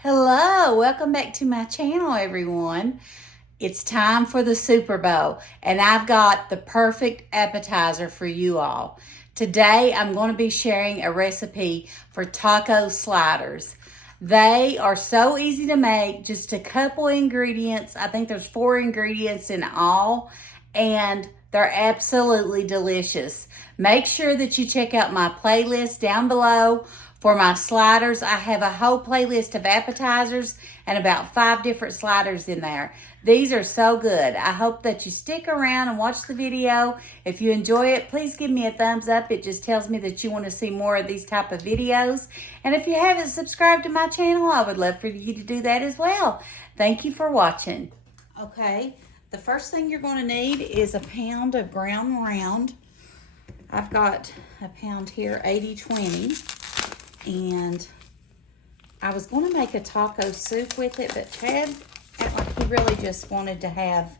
Hello, welcome back to my channel, everyone. It's time for the Super Bowl, and I've got the perfect appetizer for you all. Today, I'm going to be sharing a recipe for taco sliders. They are so easy to make, just a couple ingredients. I think there's 4 ingredients in all, and they're absolutely delicious. Make sure that you check out my playlist down below for my sliders. I have a whole playlist of appetizers and about 5 different sliders in there. These are so good. I hope that you stick around and watch the video. If you enjoy it, please give me a thumbs up. It just tells me that you want to see more of these type of videos. And if you haven't subscribed to my channel, I would love for you to do that as well. Thank you for watching. Okay, the first thing you're going to need is a pound of ground round. I've got a pound here, 80-20. And I was going to make a taco soup with it, but Chad acted like he really just wanted to have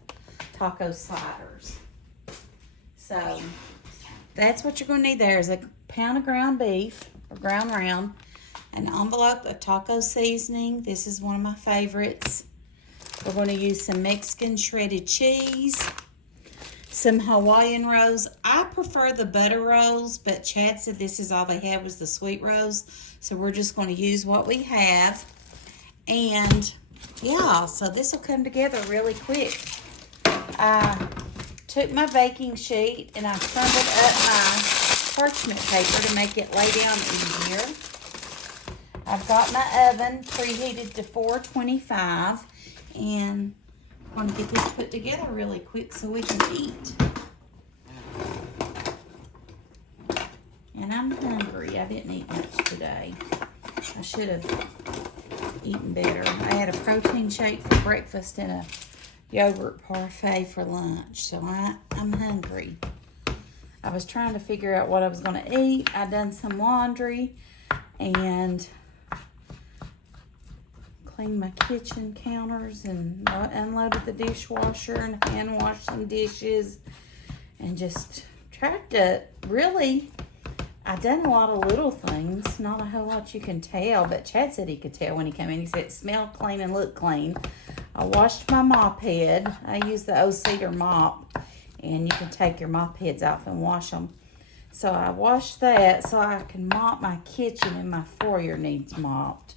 taco sliders. So that's what you're going to need. There's a pound of ground beef, or ground round, an envelope of taco seasoning. This is one of my favorites. We're going to use some Mexican shredded cheese, some Hawaiian rolls. I prefer the butter rolls, but Chad said this is all they had was the sweet rolls. So we're just going to use what we have. And yeah, so this will come together really quick. I took my baking sheet and I crumbled up my parchment paper to make it lay down easier. I've got my oven preheated to 425, and I'm going to get this put together really quick so we can eat. And I'm hungry. I didn't eat much today. I should have eaten better. I had a protein shake for breakfast and a yogurt parfait for lunch. So I'm hungry. I was trying to figure out what I was going to eat. I done some laundry and cleaned my kitchen counters and unloaded the dishwasher and hand washed some dishes and just tried to really, I done a lot of little things, not a whole lot you can tell, but Chad said he could tell when he came in. He said it smelled clean and looked clean. I washed my mop head. I use the O-Cedar mop, and you can take your mop heads off and wash them. So I washed that so I can mop my kitchen, and my foyer needs mopped.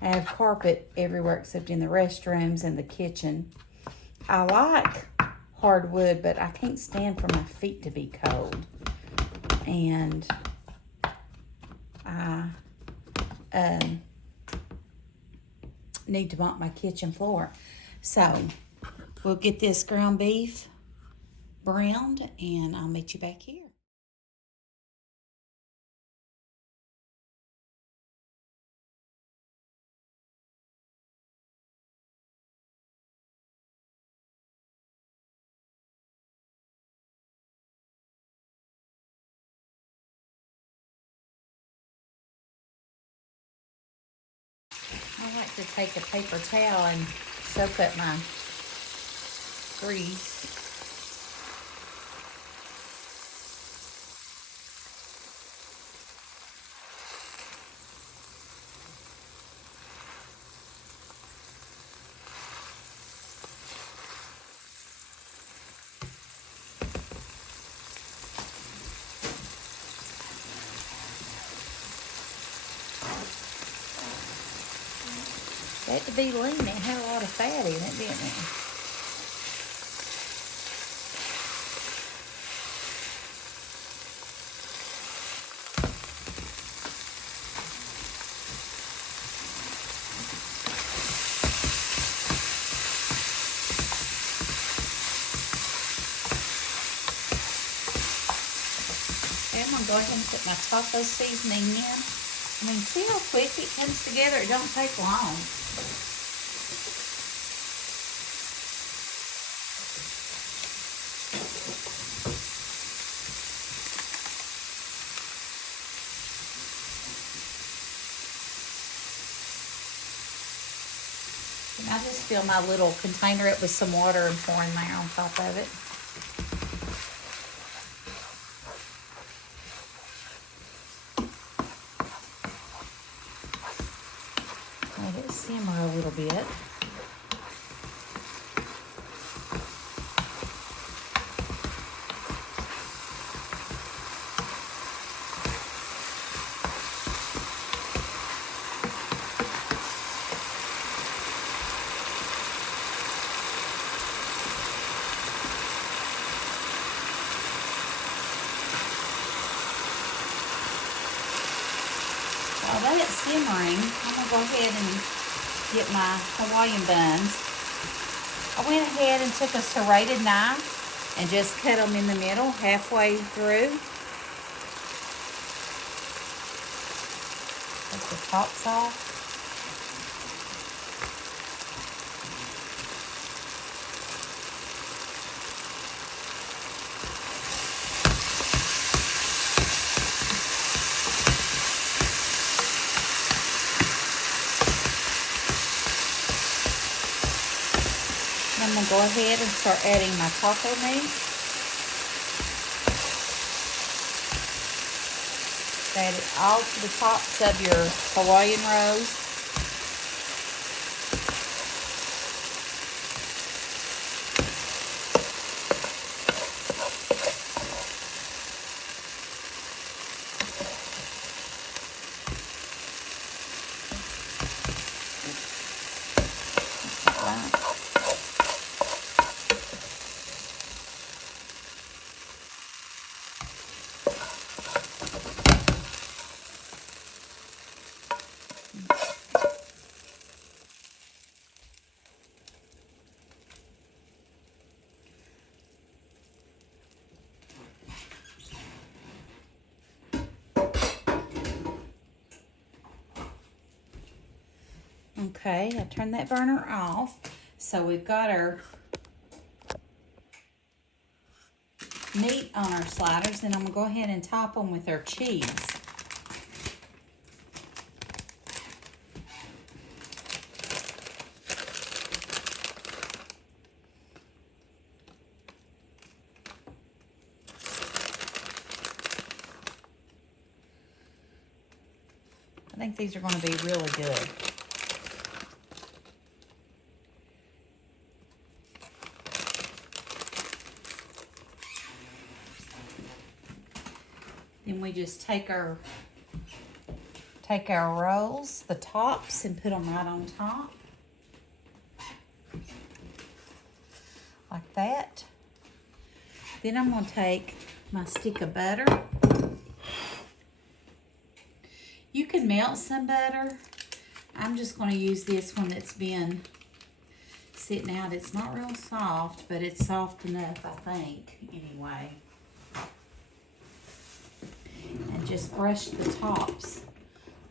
I have carpet everywhere except in the restrooms and the kitchen. I like hardwood, but I can't stand for my feet to be cold. And I need to mop my kitchen floor. So we'll get this ground beef browned, and I'll meet you back here. I like to take a paper towel and soak up my grease. It had to be lean. It had a lot of fat in it, didn't it? Okay, I'm going to go ahead and put my taco seasoning in. I mean, see how quick it comes together? It don't take long. And I just fill my little container up with some water and pour in there on top of it. Let it simmer a little bit. While that's simmering, I'm going to go ahead and get my Hawaiian buns. I went ahead and took a serrated knife and just cut them in the middle, halfway through. Take the tops off. I'm going to go ahead and start adding my taco meat. Add it all to the tops of your Hawaiian rolls. Okay, I turned that burner off. So we've got our meat on our sliders. Then I'm going to go ahead and top them with our cheese. I think these are going to be really good. Then we just take our rolls, the tops, and put them right on top. Like that. Then I'm going to take my stick of butter. You can melt some butter. I'm just going to use this one that's been sitting out. It's not real soft, but it's soft enough, I think, anyway. And just brush the tops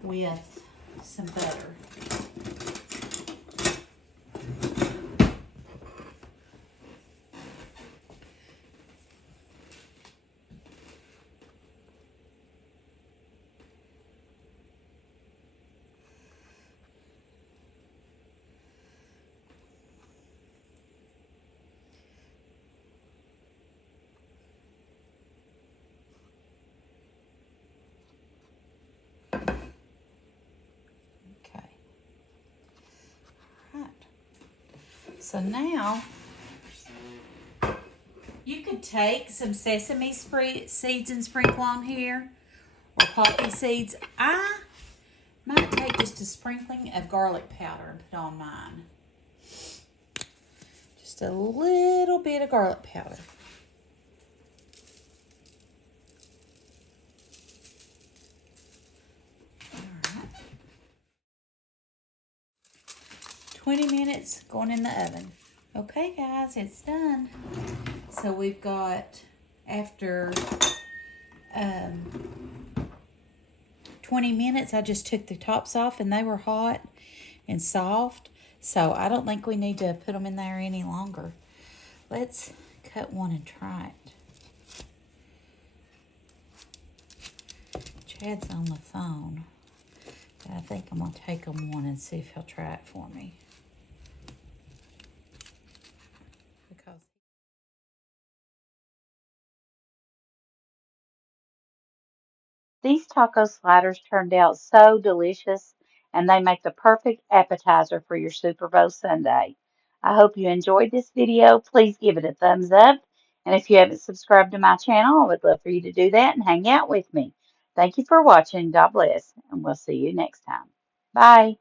with some butter. So now, you could take some sesame seeds and sprinkle on here, or poppy seeds. I might take just a sprinkling of garlic powder and put on mine. Just a little bit of garlic powder. All right. 20 minutes going in the oven. Okay, guys, it's done. So we've got, after 20 minutes, I just took the tops off and they were hot and soft. So I don't think we need to put them in there any longer. Let's cut one and try it. Chad's on the phone. But I think I'm going to take him one and see if he'll try it for me. These taco sliders turned out so delicious, and they make the perfect appetizer for your Super Bowl Sunday. I hope you enjoyed this video. Please give it a thumbs up. And if you haven't subscribed to my channel, I would love for you to do that and hang out with me. Thank you for watching. God bless, and we'll see you next time. Bye.